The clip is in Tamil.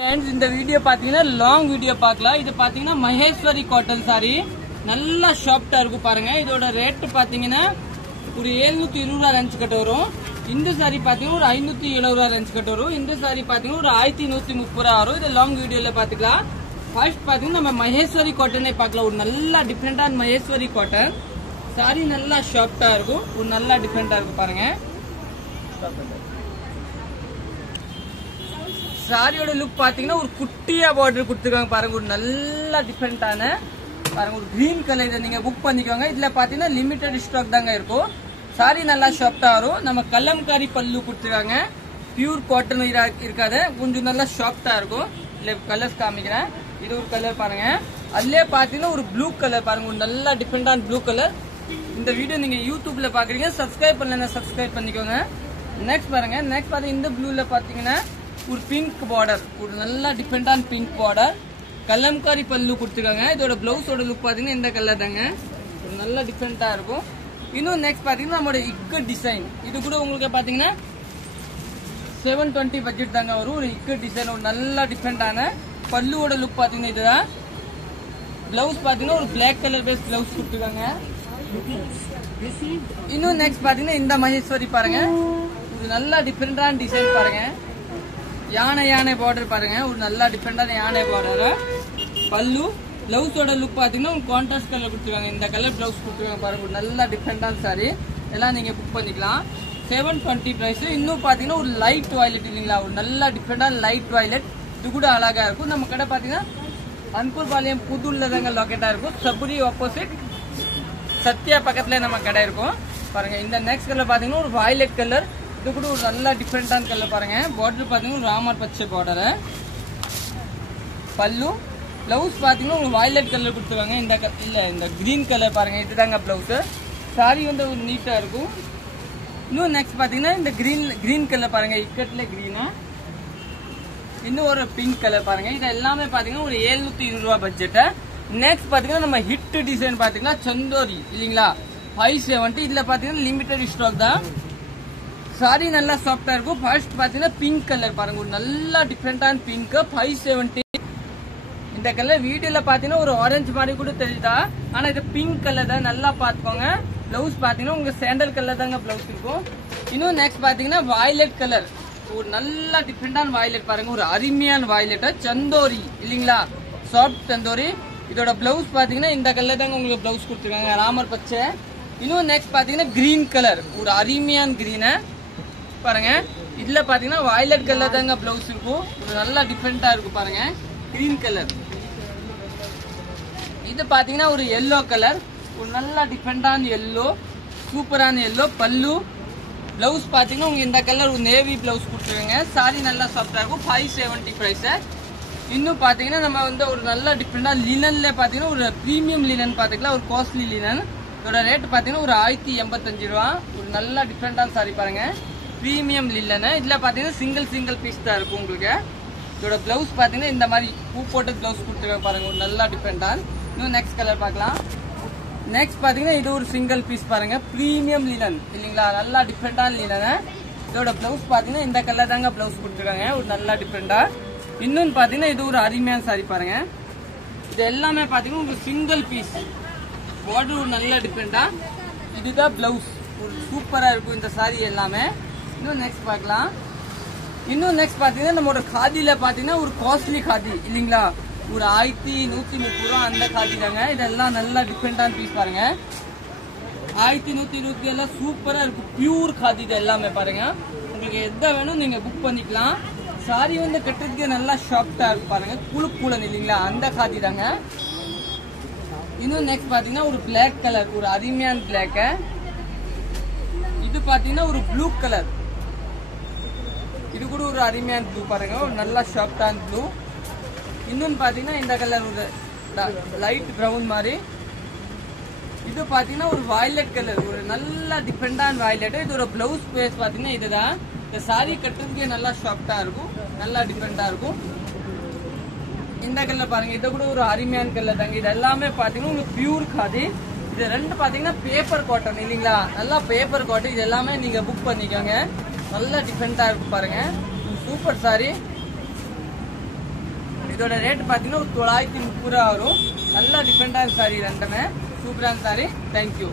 फ्रेंड्स இந்த வீடியோ பாத்தீங்கன்னா லாங் வீடியோ பார்க்கலாம். இது பாத்தீங்கன்னா மகேஸ்வரி காட்டன் சாரி நல்லா சாஃப்ட்டா இருக்கு பாருங்க. இதோட ரேட் பாத்தீங்கன்னா ஒரு 720 ரேஞ்ச் கட்ட வரும். இந்த சாரி பாத்தீங்கன்னா ஒரு 570 ரேஞ்ச் கட்ட வரும். இந்த சாரி பாத்தீங்கன்னா ஒரு 1130 வரும். இது லாங் வீடியோல பாத்துக்கலாம். ஃபர்ஸ்ட் பாத்தீங்கன்னா நம்ம மகேஸ்வரி காட்டனே பார்க்கலாம். ஒரு நல்ல டிஃபரெண்டான மகேஸ்வரி காட்டன் சாரி நல்லா சாஃப்ட்டா இருக்கும். ஒரு நல்ல டிஃபரெண்டா இருக்கு பாருங்க. சாரியோட லுக் பாத்தீங்கன்னா ஒரு குட்டியா பார்டர் கொடுத்துருக்காங்க பாருங்க. ஒரு நல்ல டிஃபரெண்டான பாருங்க ஒரு கிரீன் கலர். இதை நீங்க புக் பண்ணிக்கோங்க. இதுல பாத்தீங்கன்னா லிமிடெட் ஸ்டாக் தாங்க இருக்கும். சாரி நல்லா சாஃப்ட்டா வரும். நம்ம கலம்காரி பல்லு கொடுத்துருக்காங்க. பியூர் காட்டன் இருக்காது, கொஞ்சம் நல்லா சாஃப்ட்டா இருக்கும். இல்ல கலர்ஸ் காமிக்கிறேன். இது ஒரு கலர் பாருங்க. அதுலயே பாத்தீங்கன்னா ஒரு ப்ளூ கலர் பாருங்க. ஒரு நல்ல டிஃபரெண்டான ப்ளூ கலர். இந்த வீடியோ நீங்க யூடியூப்ல பாக்குறீங்க, சப்ஸ்கிரைப் பண்ணலன்னா சப்ஸ்கிரைப் பண்ணிக்கோங்க. நெக்ஸ்ட் பாருங்க. நெக்ஸ்ட் பாத்தீங்கன்னா இந்த ப்ளூல பாத்தீங்கன்னா ஒரு பிங்க் பார்டர், ஒரு நல்ல டிஃபரெண்டான பிங்க் பார்டர், கலம்காரி பல்லு கொடுத்துருக்காங்க. இதோட பிளவுஸோட லுக் பாத்தீங்கன்னா இந்த கலர் தாங்க. ஒரு நல்ல டிஃபரெண்டா இருக்கும். இன்னும் நெக்ஸ்ட் பாத்தீங்கன்னா நம்மளோட இக்கட் டிசைன். இது கூட உங்களுக்கு பாத்தீங்கன்னா 720 பட்ஜெட் தாங்க வரும். ஒரு இக்கட் டிசைன், ஒரு நல்ல டிஃபரெண்டான பல்லுவோட லுக் பாத்தீங்கன்னா இதுதான். பிளவுஸ் பாத்தீங்கன்னா ஒரு பிளாக் கலர் பேஸ் பிளவுஸ் கொடுத்துருக்காங்க. இன்னும் நெக்ஸ்ட் பாத்தீங்கன்னா இந்த மகேஸ்வரி பாருங்க. ஒரு நல்ல டிஃபரெண்டான டிசைன் பாருங்க. யானை பார்டர் பாருங்க. ஒரு நல்ல டிஃபரெண்டான யானை பார்டர் பல்லு. பிளவுஸோட லுக் பாத்தீங்கன்னா கான்ட்ராஸ்ட் கலர் கொடுத்துருக்காங்க. இந்த கலர் பிளவுஸ் கொடுத்துருக்காங்க பாருங்க. ஒரு நல்ல டிஃபரெண்டான சாரி எல்லாம் நீங்க புக் பண்ணிக்கலாம். 720 பிரைஸ். இன்னும் பாத்தீங்கன்னா ஒரு லைட் வாய்லெட் இல்லைங்களா, ஒரு நல்ல டிஃபரெண்டான லைட் வாய்லெட். இது கூட அழகா இருக்கும். நம்ம கடை பாத்தீங்கன்னா அன்பூர் பாளையம் புதுல தாங்க லொக்கேட்டா இருக்கும். சபரி ஆப்போசிட் சத்யா பக்கத்துல நம்ம கடை இருக்கும் பாருங்க. இந்த நெக்ஸ்ட் கலர் பாத்தீங்கன்னா ஒரு வாய்லெட் கலர். இது கூட ஒரு நல்ல டிஃபரெண்டான கலர் பாருங்க. பார்டர் பாத்தீங்கன்னா ராமர் பச்சை பார்டர். பல்லு. பிளவுஸ் பாத்தீங்கன்னா ஒரு வயலட் கலர் கொடுத்துருவாங்க. இந்த கிரீன் கலர் பாருங்க. இதுதாங்க பிளவுஸ். சாரி வந்து ஒரு நீட்டா இருக்கும். இன்னும் நெக்ஸ்ட் பாத்தீங்கன்னா இந்த கிரீன் கலர் பாருங்க. இக்கட்ல கிரீனா. இன்னும் ஒரு பிங்க் கலர் பாருங்க. இது எல்லாமே பாத்தீங்கன்னா ஒரு 720 ரூபாய் பட்ஜெட். நெக்ஸ்ட் பாத்தீங்கன்னா நம்ம ஹிட் டிசைன் பாத்தீங்கன்னா சந்தோரி இல்லீங்களா 570. இதுல பாத்தீங்கன்னா லிமிடெட் ஸ்டாக் தான். சாரி நல்லா சாஃப்டா இருக்கும். ஃபர்ஸ்ட் பாத்தீங்கன்னா பிங்க் கலர் பாருங்க. ஒரு நல்ல டிஃபரெண்டான பிங்க் 570. இந்த கலர் வீடியோல பாத்தீங்கன்னா ஒரு ஆரஞ்சு மாதிரி கூட தெரியுதா, ஆனா இது பிங்க் கலர் தான். நல்லா பாத்துக்கோங்க. பிளவுஸ் பாத்தீங்கன்னா உங்க சாண்டல் கலர் தாங்க பிளவுஸ் இருக்கும். இன்னும் நெக்ஸ்ட் பாத்தீங்கன்னா வயலட் கலர். ஒரு நல்ல டிஃபரெண்டான வயலட் பாருங்க. ஒரு அருமையான வயலட் சந்தோரி இல்லீங்களா, சாஃப்ட் சந்தோரி. இதோட பிளவுஸ் பாத்தீங்கன்னா இந்த கலர் தாங்க உங்களுக்கு பிளவுஸ் கொடுத்துருக்காங்க, ராமர் பச்சை. இன்னும் நெக்ஸ்ட் பாத்தீங்கன்னா கிரீன் கலர். ஒரு அருமையான கிரீன் பாருங்க. இதுல பாத்தீங்கன்னா வயலட் கலர் தாங்க பிளவுஸ் இருக்கும். ஒரு நல்ல டிஃபரெண்டா இருக்கும் பாருங்க. Green colour. இது பாத்தீங்கன்னா ஒரு எல்லோ கலர். ஒரு நல்ல டிஃபரெண்டான எல்லோ, சூப்பரான எல்லோ. பல்லு. பிளவுஸ் பாத்தீங்கன்னா உங்க இந்த கலர் ஒரு நேவி பிளவுஸ் கொடுத்துருங்க. சாரி நல்லா சாஃப்டா இருக்கும். 570 பிரைஸ். இன்னும் பாத்தீங்கன்னா நம்ம வந்து ஒரு நல்ல டிஃபரெண்டா லினன்ல பாத்தீங்கன்னா ஒரு பிரீமியம் லினன் பாத்தீங்கன்னா ஒரு காஸ்ட்லி லினன். இதோட ரேட் பாத்தீங்கன்னா ஒரு 1085 ரூபா. ஒரு நல்ல டிஃபரெண்டான சாரி பாருங்க. பிரீமியம் லில்லன். இதுல பாத்தீங்கன்னா சிங்கிள் பீஸ் தான் இருக்கும் உங்களுக்கு. இதோட பிளவுஸ் பாத்தீங்கன்னா இந்த மாதிரி பூ போட்டு பிளவுஸ் கொடுத்துருக்காங்க பாருங்க. ஒரு நல்ல டிஃபரெண்டான. இன்னும் நெக்ஸ்ட் கலர் பார்க்கலாம். நெக்ஸ்ட் பாத்தீங்கன்னா இது ஒரு சிங்கிள் பீஸ் பாருங்க. பிரீமியம் லினன் இல்லீங்களா, நல்லா டிஃபரெண்டான லினன். இதோட பிளவுஸ் பாத்தீங்கன்னா இந்த கலர் தாங்க பிளவுஸ் கொடுத்துருக்காங்க. ஒரு நல்ல டிஃபரெண்டா. இன்னொன்னு பாத்தீங்கன்னா இது ஒரு அருமையான சாரி பாருங்க. இது எல்லாமே பாத்தீங்கன்னா உங்களுக்கு சிங்கிள் பீஸ். பார்டர் ஒரு நல்ல டிஃபரெண்டா. இதுதான் பிளவுஸ். ஒரு சூப்பரா இருக்கும் இந்த சாரி எல்லாமே. இன்னும் நெக்ஸ்ட் பார்க்கலாம். இன்னும் நெக்ஸ்ட் பாத்தீங்கன்னா நம்மளோட காதியில பாத்தீங்கன்னா ஒரு காஸ்ட்லி காதி இல்லீங்களா, ஒரு 1130 ரூபா அந்த காதி தாங்க. இதெல்லாம் நல்ல டிஃபரெண்டான பீஸ் பாருங்க. 1120 எல்லாம் சூப்பரா இருக்கும். பியூர் காதி இது எல்லாமே பாருங்க. உங்களுக்கு எதை வேணும் நீங்க புக் பண்ணிக்கலாம். சாரி வந்து கட்டுறதுக்கு நல்லா சாஃப்டா இருக்கு பாருங்க. கூலன் இல்லீங்களா, அந்த காதி தாங்க. இன்னும் நெக்ஸ்ட் பாத்தீங்கன்னா ஒரு பிளாக் கலர். ஒரு அருமையான பிளாக். இது பாத்தீங்கன்னா ஒரு ப்ளூ கலர். இது கூட ஒரு அருமையான ப்ளூ பாருங்க. ஒரு நல்ல சாஃப்டான ப்ளூ. இன்னொன்னு பாத்தீங்கன்னா இந்த கலர் ஒரு லைட் பிரவுன் மாதிரி. இது பாத்தீங்கன்னா ஒரு வயலட் கலர். ஒரு நல்ல டிஃபரெண்டான வயலட். இதோட பிளவுஸ் பேஸ் பாத்தீங்கன்னா இதுதான். இந்த சாரி கட்டுறதுக்கே நல்லா சாஃப்டா இருக்கும். நல்லா டிஃபரெண்டா இருக்கும். இந்த கலர் பாருங்க. இது கூட ஒரு அருமையான கலர் தாங்க. இது எல்லாமே பாத்தீங்கன்னா உங்களுக்கு பியூர் காதி. இது ரெண்டு பாத்தீங்கன்னா பேப்பர் காட்டன் இல்லீங்களா, நல்லா பேப்பர் காட்டன். இது எல்லாமே நீங்க புக் பண்ணிக்கோங்க. நல்ல டிஃபரெண்டா இருக்கும் பாருங்க. Super sorry. இதோட ரேட் பாத்தீங்கன்னா ஒரு 930 ரூபா வரும். நல்லா டிஃபரெண்டான சாரி ரெண்டுமே சூப்பரான சாரி. தேங்க்யூ.